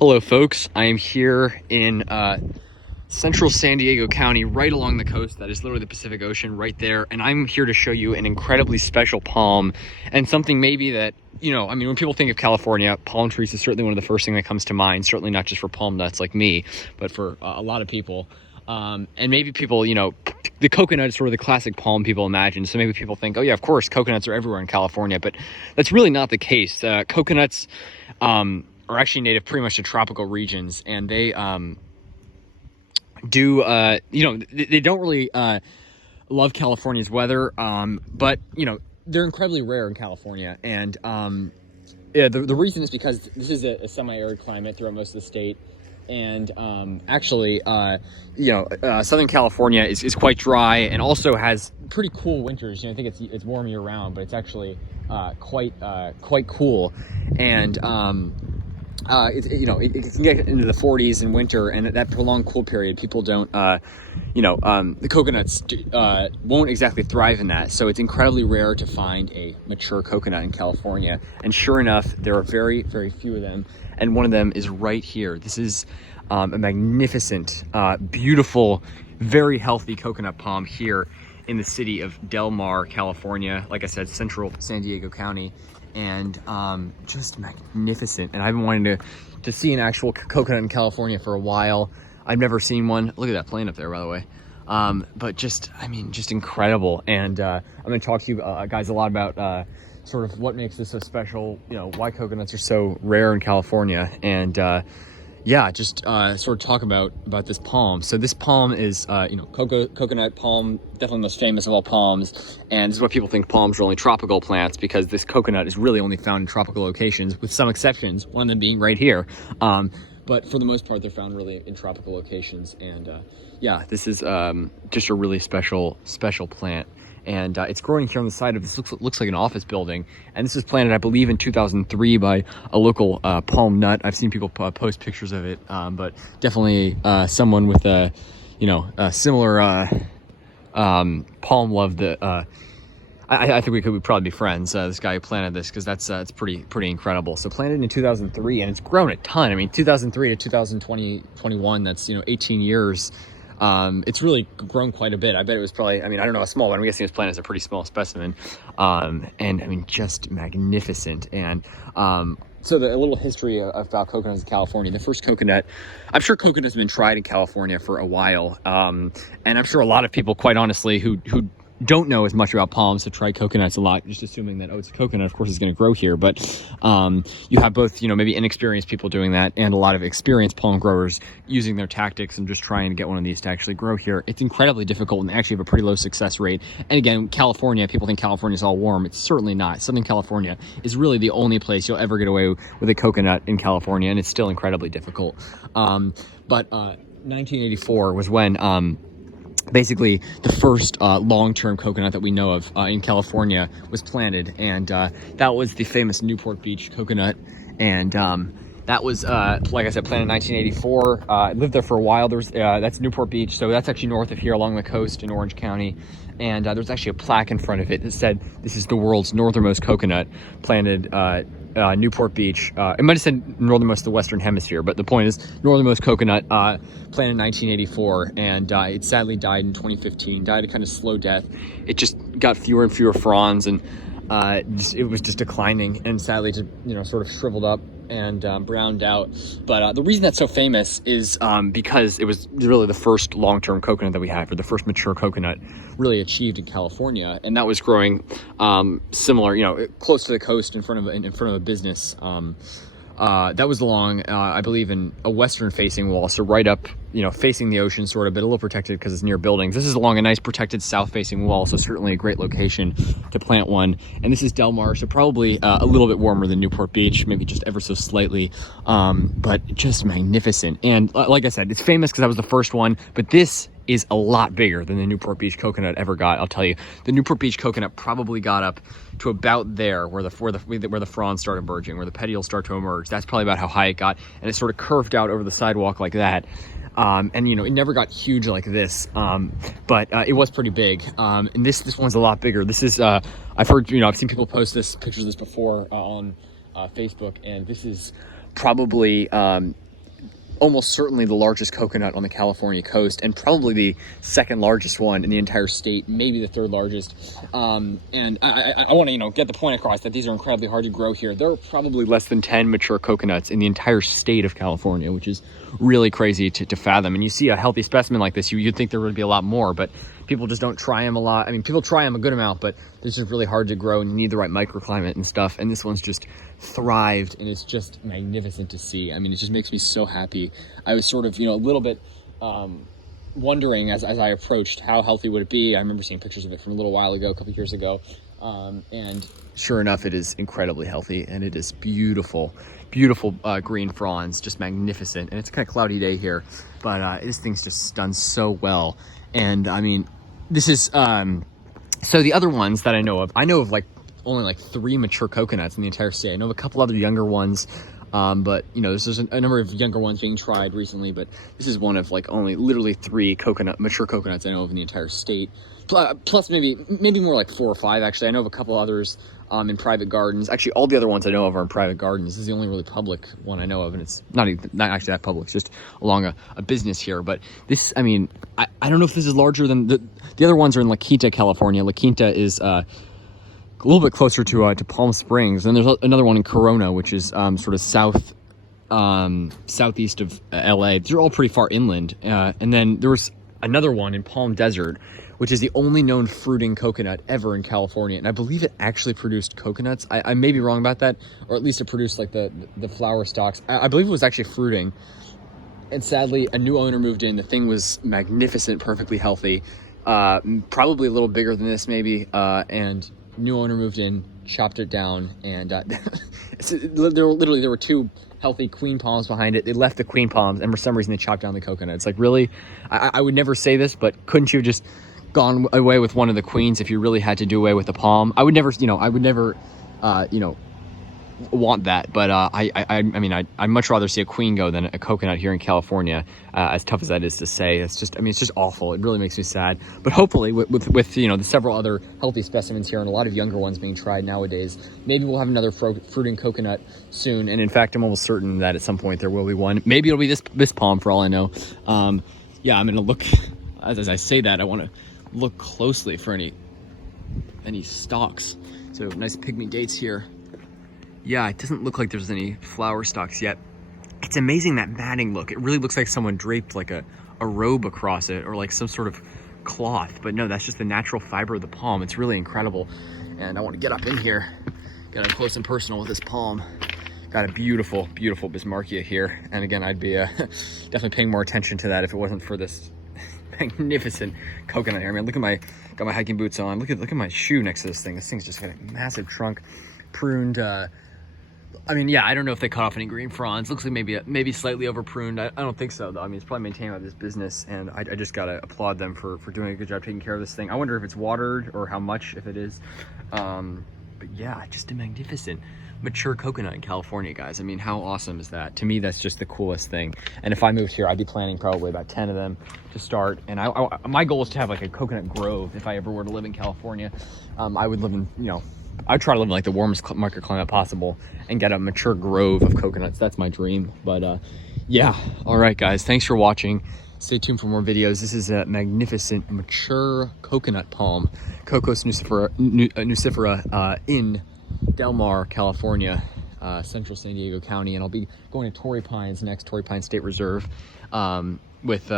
Hello folks, I am here in central San Diego County, right along the coast. That is literally the Pacific Ocean right there, and I'm here to show you an incredibly special palm, and something maybe that, I mean, when people think of California, palm trees is certainly one of the first things that comes to mind, certainly not just for palm nuts like me, but for a lot of people. And maybe people, the coconut is sort of the classic palm people imagine, so maybe people think, oh yeah, of course, coconuts are everywhere in California, but that's really not the case. Coconuts are actually native pretty much to tropical regions, and they they don't really love California's weather, but they're incredibly rare in California. And the reason is because this is a semi-arid climate throughout most of the state, and Southern California is quite dry and also has pretty cool winters. I think it's warm year round, but it's actually quite cool. And it can get into the 40s in winter, and that prolonged cool period, people don't, the coconuts won't exactly thrive in that. So it's incredibly rare to find a mature coconut in California. And sure enough, there are very, very few of them. And one of them is right here. This is a magnificent, beautiful, very healthy coconut palm here in the city of Del Mar, California. Like I said, central San Diego County. And just magnificent. And I've been wanting to see an actual coconut in California for a while. I've never seen one. Look at that plane up there, by the way. But just incredible. And I'm going to talk to you guys a lot about sort of what makes this so special, why coconuts are so rare in California, and just sort of talk about this palm. So this palm is, coconut palm, definitely the most famous of all palms. And this is what people think palms are only tropical plants, because this coconut is really only found in tropical locations, with some exceptions, one of them being right here. But for the most part, they're found really in tropical locations. And this is just a really special plant. And it's growing here on the side of this, looks like an office building. And this was planted, I believe, in 2003 by a local palm nut. I've seen people post pictures of it, but definitely someone with a similar palm love. I think we could probably be friends. This guy who planted this, because it's pretty incredible. So planted in 2003, and it's grown a ton. I mean, 2003 to 2021, that's 18 years. It's really grown quite a bit. I bet it was probably, I don't know how small, but I'm guessing this plant is a pretty small specimen. And just magnificent. And so a little history about coconuts in California. The first coconut, I'm sure coconuts have been tried in California for a while. And I'm sure a lot of people, quite honestly, who don't know as much about palms have tried coconuts a lot, just assuming that, it's a coconut, of course it's going to grow here. But you have both, maybe inexperienced people doing that, and a lot of experienced palm growers using their tactics and just trying to get one of these to actually grow here. It's incredibly difficult, and they actually have a pretty low success rate. And again, California, people think California is all warm. It's certainly not. Southern California is really the only place you'll ever get away with a coconut in California, and it's still incredibly difficult. But 1984 was when basically the first long-term coconut that we know of in California was planted, and that was the famous Newport Beach coconut. And that was, like I said, planted in 1984. I lived there for a while. That's Newport Beach, so that's actually north of here along the coast in Orange County. And there's actually a plaque in front of it that said, "This is the world's northernmost coconut, planted Newport Beach." It might have said northernmost of the Western Hemisphere, but the point is northernmost coconut, planted in 1984, and it sadly died in 2015. Died a kind of slow death. It just got fewer and fewer fronds, and it was just declining, and sadly just sort of shriveled up and browned out. But the reason that's so famous is because it was really the first long-term coconut that we had, or the first mature coconut really achieved in California, and that was growing similar, close to the coast in front of a business. That was along, I believe, in a western-facing wall, so right up, facing the ocean, sort of, but a little protected because it's near buildings. This is along a nice protected south-facing wall, so certainly a great location to plant one. And this is Del Mar, so probably a little bit warmer than Newport Beach, maybe just ever so slightly, but just magnificent. And like I said, it's famous because that was the first one, but this is a lot bigger than the Newport Beach coconut ever got. I'll tell you, the Newport Beach coconut probably got up to about there, where the fronds start emerging, where the petioles start to emerge. That's probably about how high it got, and it sort of curved out over the sidewalk like that. And it never got huge like this, but it was pretty big. And this one's a lot bigger. This is I've heard, I've seen people post pictures of this before on Facebook, and this is probably almost certainly the largest coconut on the California coast, and probably the second largest one in the entire state, maybe the third largest. And I want to, get the point across that these are incredibly hard to grow here. There are probably less than 10 mature coconuts in the entire state of California, which is really crazy to fathom. And you see a healthy specimen like this, you'd think there would be a lot more, but people just don't try them a lot. I mean, people try them a good amount, but they're just really hard to grow, and you need the right microclimate and stuff. And this one's just thrived, and it's just magnificent to see. I mean, it just makes me so happy. I was sort of, a little bit wondering as I approached, how healthy would it be. I remember seeing pictures of it from a little while ago, a couple years ago. And sure enough, it is incredibly healthy, and it is beautiful, beautiful green fronds, just magnificent. And it's a kind of cloudy day here, but this thing's just done so well. And I mean, this is, so the other ones that I know of only like 3 mature coconuts in the entire state. I know of a couple other younger ones, but there's a number of younger ones being tried recently, but this is one of only literally 3 mature coconuts I know of in the entire state. Plus maybe more like 4 or 5, actually. I know of a couple others in private gardens. Actually, all the other ones I know of are in private gardens. This is the only really public one I know of, and it's not actually that public. It's just along a business here. But this, I mean, I don't know if this is larger than the other ones are in La Quinta, California. La Quinta is a little bit closer to Palm Springs. And there's another one in Corona, which is sort of southeast of LA. They're all pretty far inland. And then there was another one in Palm Desert, which is the only known fruiting coconut ever in California. And I believe it actually produced coconuts. I may be wrong about that, or at least it produced the flower stalks. I believe it was actually fruiting. And sadly, a new owner moved in. The thing was magnificent, perfectly healthy, probably a little bigger than this maybe. And new owner moved in, chopped it down, and there were 2 healthy queen palms behind it. They left the queen palms, and for some reason they chopped down the coconut. It's like, really? I would never say this, but couldn't you have just gone away with one of the queens if you really had to do away with the palm? I would never want that, but I mean, I'd much rather see a queen go than a coconut here in California, as tough as that is to say. It's just awful. It really makes me sad. But hopefully with the several other healthy specimens here and a lot of younger ones being tried nowadays, maybe we'll have another fruiting coconut soon. And in fact, I'm almost certain that at some point there will be one. Maybe it'll be this palm, for all I know. Yeah, I'm gonna look, as I say that, I want to look closely for any stalks. So nice pygmy dates here. Yeah, it doesn't look like there's any flower stalks yet. It's amazing, that matting look. It really looks like someone draped like a robe across it, or like some sort of cloth. But no, that's just the natural fiber of the palm. It's really incredible. And I want to get up in here, get up close and personal with this palm. Got a beautiful, beautiful Bismarckia here. And again, I'd be definitely paying more attention to that if it wasn't for this magnificent coconut here. I mean, got my hiking boots on. Look at my shoe next to this thing. This thing's just got a massive trunk, pruned. I mean, yeah, I don't know if they cut off any green fronds. Looks like maybe slightly over pruned. I don't think so, though. I mean, it's probably maintained by this business, and I just gotta applaud them for doing a good job taking care of this thing. I wonder if it's watered or how much, if it is. But yeah, just a magnificent mature coconut in California, guys. I mean, how awesome is that? To me, that's just the coolest thing. And if I moved here, I'd be planning probably about 10 of them to start. And my goal is to have like a coconut grove if I ever were to live in California. I would live in, I'd try to live in like the warmest microclimate possible and get a mature grove of coconuts. That's my dream. But yeah, all right, guys, thanks for watching. Stay tuned for more videos. This is a magnificent mature coconut palm, Cocos nucifera, in Del Mar, California, central San Diego County. And I'll be going to Torrey Pines next, Torrey Pines State Reserve, with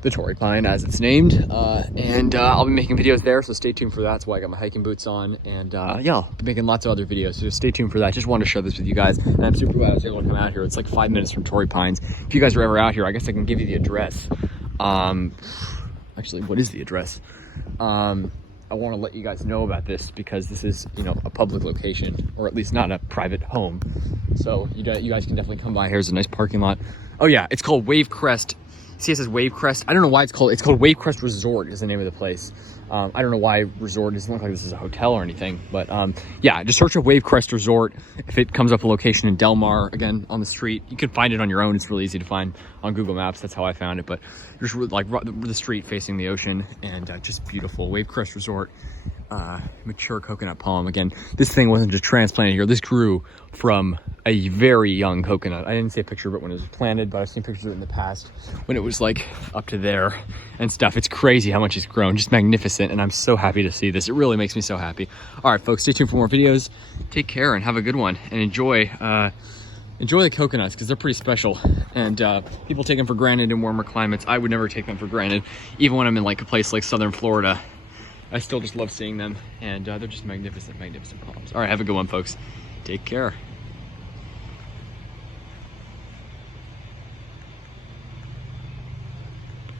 the Torrey Pine as it's named, and I'll be making videos there, so stay tuned for that. That's why I got my hiking boots on, and yeah, I'll be making lots of other videos, so stay tuned for that. Just wanted to share this with you guys, and I'm super glad I was able to come out here. It's like 5 minutes from Torrey Pines. If you guys are ever out here, I guess I can give you the address. Actually, what is the address? I want to let you guys know about this because this is, a public location, or at least not a private home. So you guys can definitely come by. Here's a nice parking lot. Oh yeah, it's called Wave Crest. See, it says Wave Crest. I don't know why it's called Wave Crest Resort is the name of the place. I don't know why resort doesn't look like this is a hotel or anything, but yeah, just search up Wave Crest Resort. If it comes up a location in Del Mar, again, on the street, you can find it on your own. It's really easy to find on Google Maps. That's how I found it, but just like the street facing the ocean, and just beautiful. Wave Crest Resort, mature coconut palm. Again, this thing wasn't just transplanted here. This grew from a very young coconut. I didn't see a picture of it when it was planted, but I've seen pictures of it in the past when it was like up to there and stuff. It's crazy how much it's grown, just magnificent. And I'm so happy to see this. It really makes me so happy. All right, folks, stay tuned for more videos. Take care and have a good one, and enjoy the coconuts, because they're pretty special. And people take them for granted in warmer climates. I would never take them for granted. Even when I'm in like a place like Southern Florida, I still just love seeing them. And they're just magnificent, magnificent palms. All right, have a good one, folks. Take care.